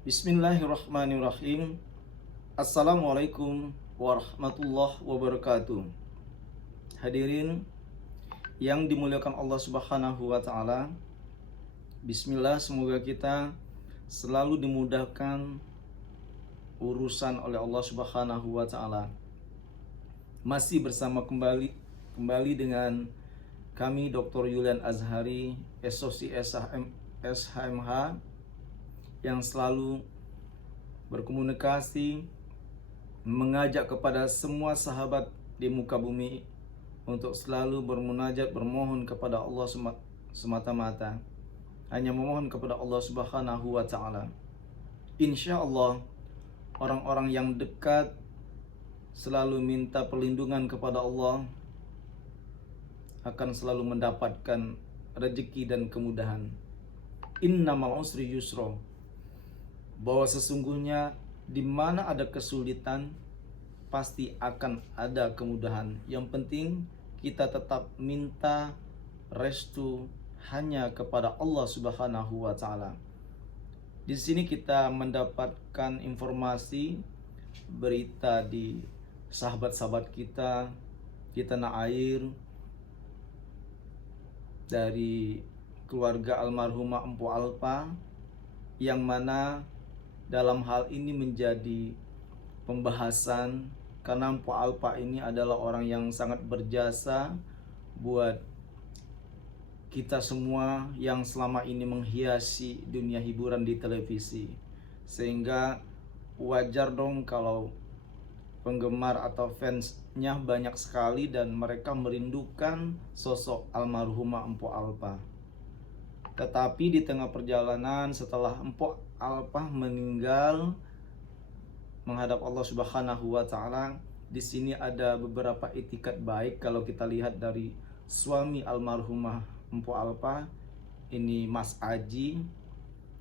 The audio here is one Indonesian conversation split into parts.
Bismillahirrahmanirrahim. Assalamualaikum warahmatullahi wabarakatuh. Hadirin yang dimuliakan Allah Subhanahu wa taala. Bismillah, semoga kita selalu dimudahkan urusan oleh Allah Subhanahu wa taala. Masih bersama kembali dengan kami Dr. Yulian Azhari, SOC SHMH, yang selalu berkomunikasi, mengajak kepada semua sahabat di muka bumi untuk selalu bermunajat, bermohon kepada Allah semata-mata, hanya memohon kepada Allah Subhanahu wa taala. Insya Allah orang-orang yang dekat selalu minta perlindungan kepada Allah akan selalu mendapatkan rezeki dan kemudahan. Innamal usri yusra, bahwa sesungguhnya di mana ada kesulitan pasti akan ada kemudahan. Yang penting kita tetap minta restu hanya kepada Allah Subhanahu wa taala. Di sini kita mendapatkan informasi berita di sahabat-sahabat kita di tanah air, dari keluarga almarhumah Empu Alpa, yang mana dalam hal ini menjadi pembahasan karena Empu Alpa ini adalah orang yang sangat berjasa buat kita semua yang selama ini menghiasi dunia hiburan di televisi. Sehingga wajar dong kalau penggemar atau fansnya banyak sekali dan mereka merindukan sosok almarhumah Empu Alpa. Tetapi di tengah perjalanan setelah Empu Alpa meninggal menghadap Allah Subhanahu wa taala, di sini ada beberapa etikat baik kalau kita lihat dari suami almarhumah Empu Alpa, ini Mas Aji,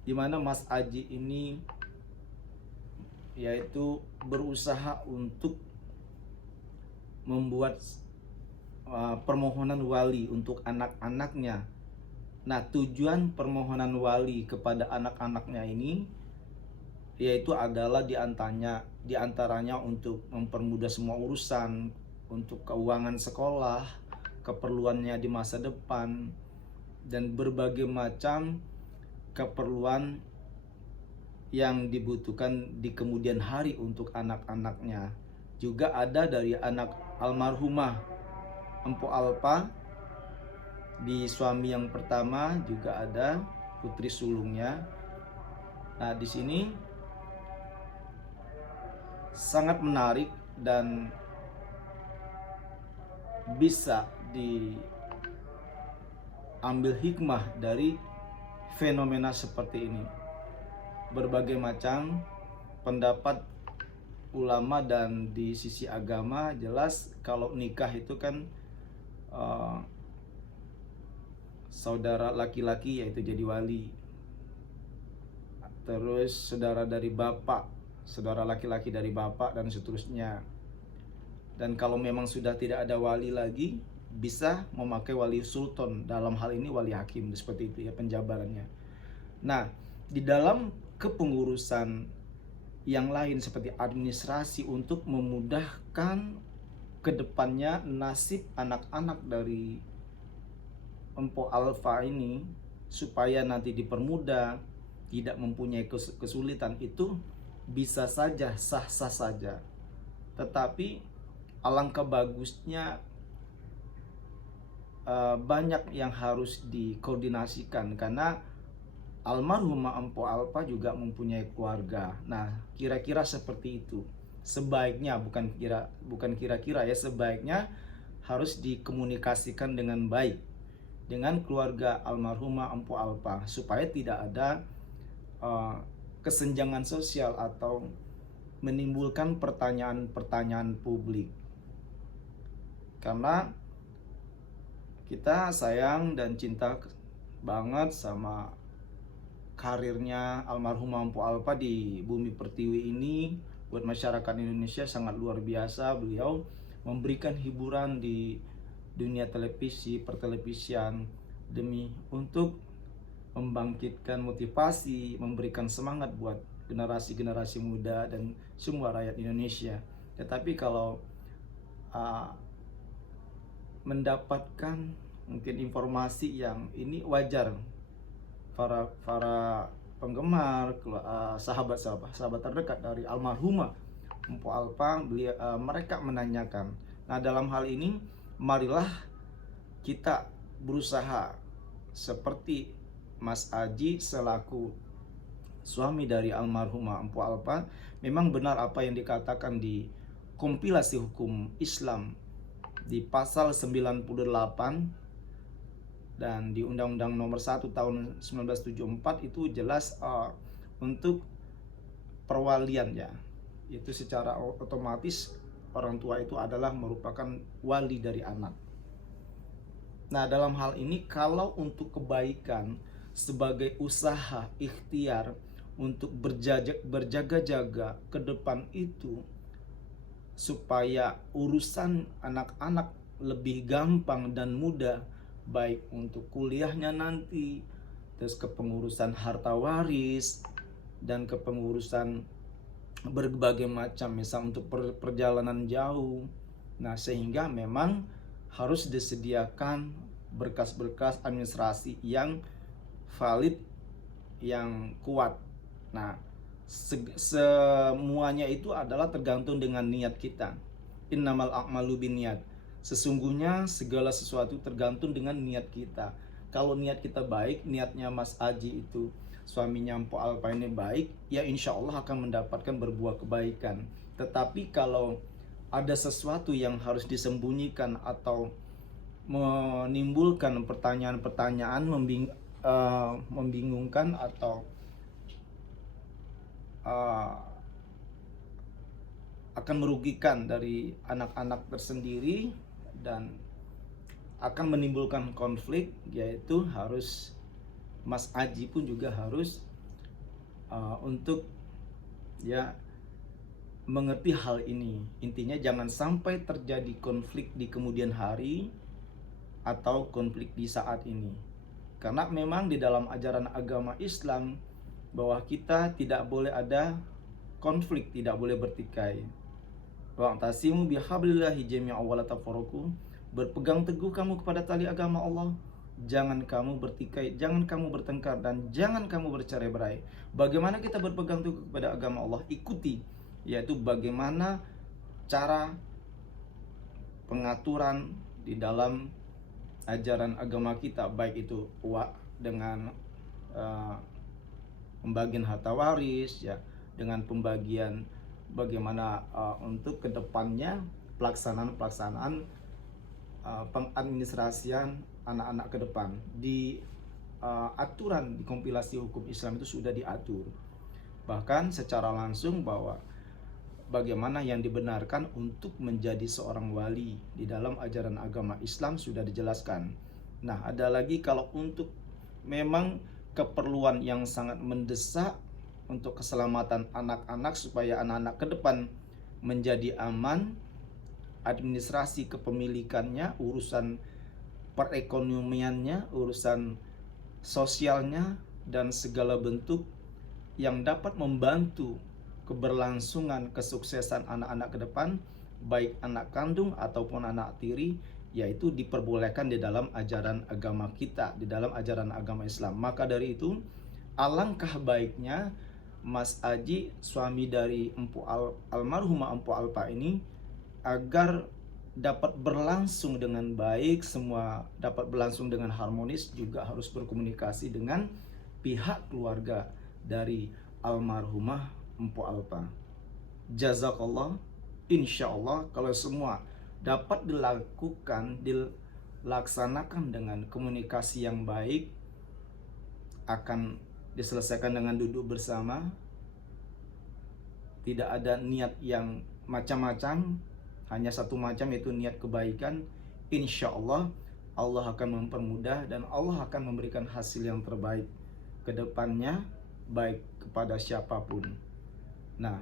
di mana Mas Aji ini yaitu berusaha untuk membuat permohonan wali untuk anak-anaknya. Nah, tujuan permohonan wali kepada anak-anaknya ini yaitu adalah diantaranya untuk mempermudah semua urusan, untuk keuangan sekolah, keperluannya di masa depan, dan berbagai macam keperluan yang dibutuhkan di kemudian hari untuk anak-anaknya. Juga ada dari anak almarhumah Empu Alpa, di suami yang pertama juga ada putri sulungnya. Nah, di sini sangat menarik dan bisa diambil hikmah dari fenomena seperti ini. Berbagai macam pendapat ulama dan di sisi agama jelas kalau nikah itu kan saudara laki-laki yaitu jadi wali, terus saudara dari bapak, saudara laki-laki dari bapak, dan seterusnya. Dan kalau memang sudah tidak ada wali lagi, bisa memakai wali sultan, dalam hal ini wali hakim, seperti itu ya penjabarannya. Nah, di dalam kepengurusan yang lain seperti administrasi untuk memudahkan kedepannya nasib anak-anak dari Empu Alpa ini, supaya nanti dipermudah, tidak mempunyai kesulitan, itu bisa saja sah-sah saja. Tetapi alangkah bagusnya banyak yang harus dikoordinasikan karena almarhumah Empu Alpa juga mempunyai keluarga. Nah, kira-kira seperti itu. Sebaiknya, bukan kira-kira ya, sebaiknya harus dikomunikasikan dengan baik dengan keluarga almarhumah Empu Alpa supaya tidak ada kesenjangan sosial atau menimbulkan pertanyaan-pertanyaan publik. Karena kita sayang dan cinta banget sama karirnya almarhumah Empu Alpa di bumi pertiwi ini. Buat masyarakat Indonesia sangat luar biasa. Beliau memberikan hiburan di dunia televisi, pertelevisian, demi untuk membangkitkan motivasi, memberikan semangat buat generasi-generasi muda dan semua rakyat Indonesia. Tetapi kalau mendapatkan mungkin informasi yang ini wajar, para penggemar, sahabat terdekat dari almarhumah Mpu Alpa, mereka menanyakan. Nah, dalam hal ini marilah kita berusaha seperti Mas Aji selaku suami dari almarhumah Mpu Alpa. Memang benar apa yang dikatakan di kompilasi hukum Islam di pasal 98 dan di Undang-Undang Nomor 1 tahun 1974 itu jelas untuk perwalian, ya. Itu secara otomatis orang tua itu adalah merupakan wali dari anak. Nah, dalam hal ini kalau untuk kebaikan sebagai usaha ikhtiar untuk berjaga-jaga ke depan itu, supaya urusan anak-anak lebih gampang dan mudah, baik untuk kuliahnya nanti, terus kepengurusan harta waris, dan kepengurusan berbagai macam, misal untuk perjalanan jauh. Nah, sehingga memang harus disediakan berkas-berkas administrasi yang valid, yang kuat. Nah, semuanya itu adalah tergantung dengan niat kita. Innamal a'malu binniyat. Sesungguhnya segala sesuatu tergantung dengan niat kita. Kalau niat kita baik, niatnya Mas Aji itu suaminya Mpu Alpa ini baik, ya insya Allah akan mendapatkan berbuah kebaikan. Tetapi kalau ada sesuatu yang harus disembunyikan atau menimbulkan pertanyaan-pertanyaan membingungkan atau akan merugikan dari anak-anak tersendiri dan akan menimbulkan konflik, yaitu harus Mas Aji pun juga harus untuk ya mengerti hal ini. Intinya jangan sampai terjadi konflik di kemudian hari atau konflik di saat ini. Karena memang di dalam ajaran agama Islam bahwa kita tidak boleh ada konflik, tidak boleh bertikai. Wa'tasimu bihablillahi jami'an wa la tafarraqu. Berpegang teguh kamu kepada tali agama Allah. Jangan kamu bertikai, jangan kamu bertengkar, dan jangan kamu bercerai-berai. Bagaimana kita berpegang teguh kepada agama Allah? Ikuti, yaitu bagaimana cara pengaturan di dalam ajaran agama kita, baik itu dengan pembagian harta waris, ya, dengan pembagian bagaimana untuk kedepannya pelaksanaan pengadministrasian anak-anak ke depan. Di aturan di kompilasi hukum Islam itu sudah diatur, bahkan secara langsung, bahwa bagaimana yang dibenarkan untuk menjadi seorang wali di dalam ajaran agama Islam sudah dijelaskan. Nah, ada lagi kalau untuk memang keperluan yang sangat mendesak untuk keselamatan anak-anak, supaya anak-anak ke depan menjadi aman, administrasi kepemilikannya, urusan perekonomiannya, urusan sosialnya, dan segala bentuk yang dapat membantu keberlangsungan kesuksesan anak-anak ke depan, baik anak kandung ataupun anak tiri, yaitu diperbolehkan di dalam ajaran agama kita, di dalam ajaran agama Islam. Maka dari itu, alangkah baiknya Mas Aji, suami dari almarhumah Mpu Alpa ini, agar dapat berlangsung dengan baik, semua dapat berlangsung dengan harmonis, juga harus berkomunikasi dengan pihak keluarga dari almarhumah Mpu Alpa. Jazakallah. Insya Allah kalau semua dapat dilaksanakan dengan komunikasi yang baik, akan diselesaikan dengan duduk bersama, tidak ada niat yang macam-macam, hanya satu macam, yaitu niat kebaikan. Insya Allah Allah akan mempermudah dan Allah akan memberikan hasil yang terbaik ke depannya, baik kepada siapapun. Nah,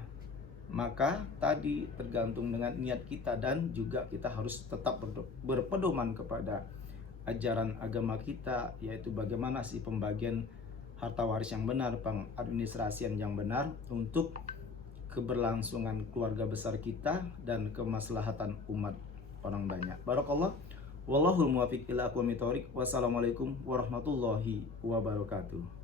maka tadi tergantung dengan niat kita, dan juga kita harus tetap berpedoman kepada ajaran agama kita, yaitu bagaimana sih pembagian harta waris yang benar, pengadministrasian yang benar untuk keberlangsungan keluarga besar kita dan kemaslahatan umat orang banyak. Barakallah. Wallahul muwaffiq ila aqwamit thoriq. Wassalamualaikum warahmatullahi wabarakatuh.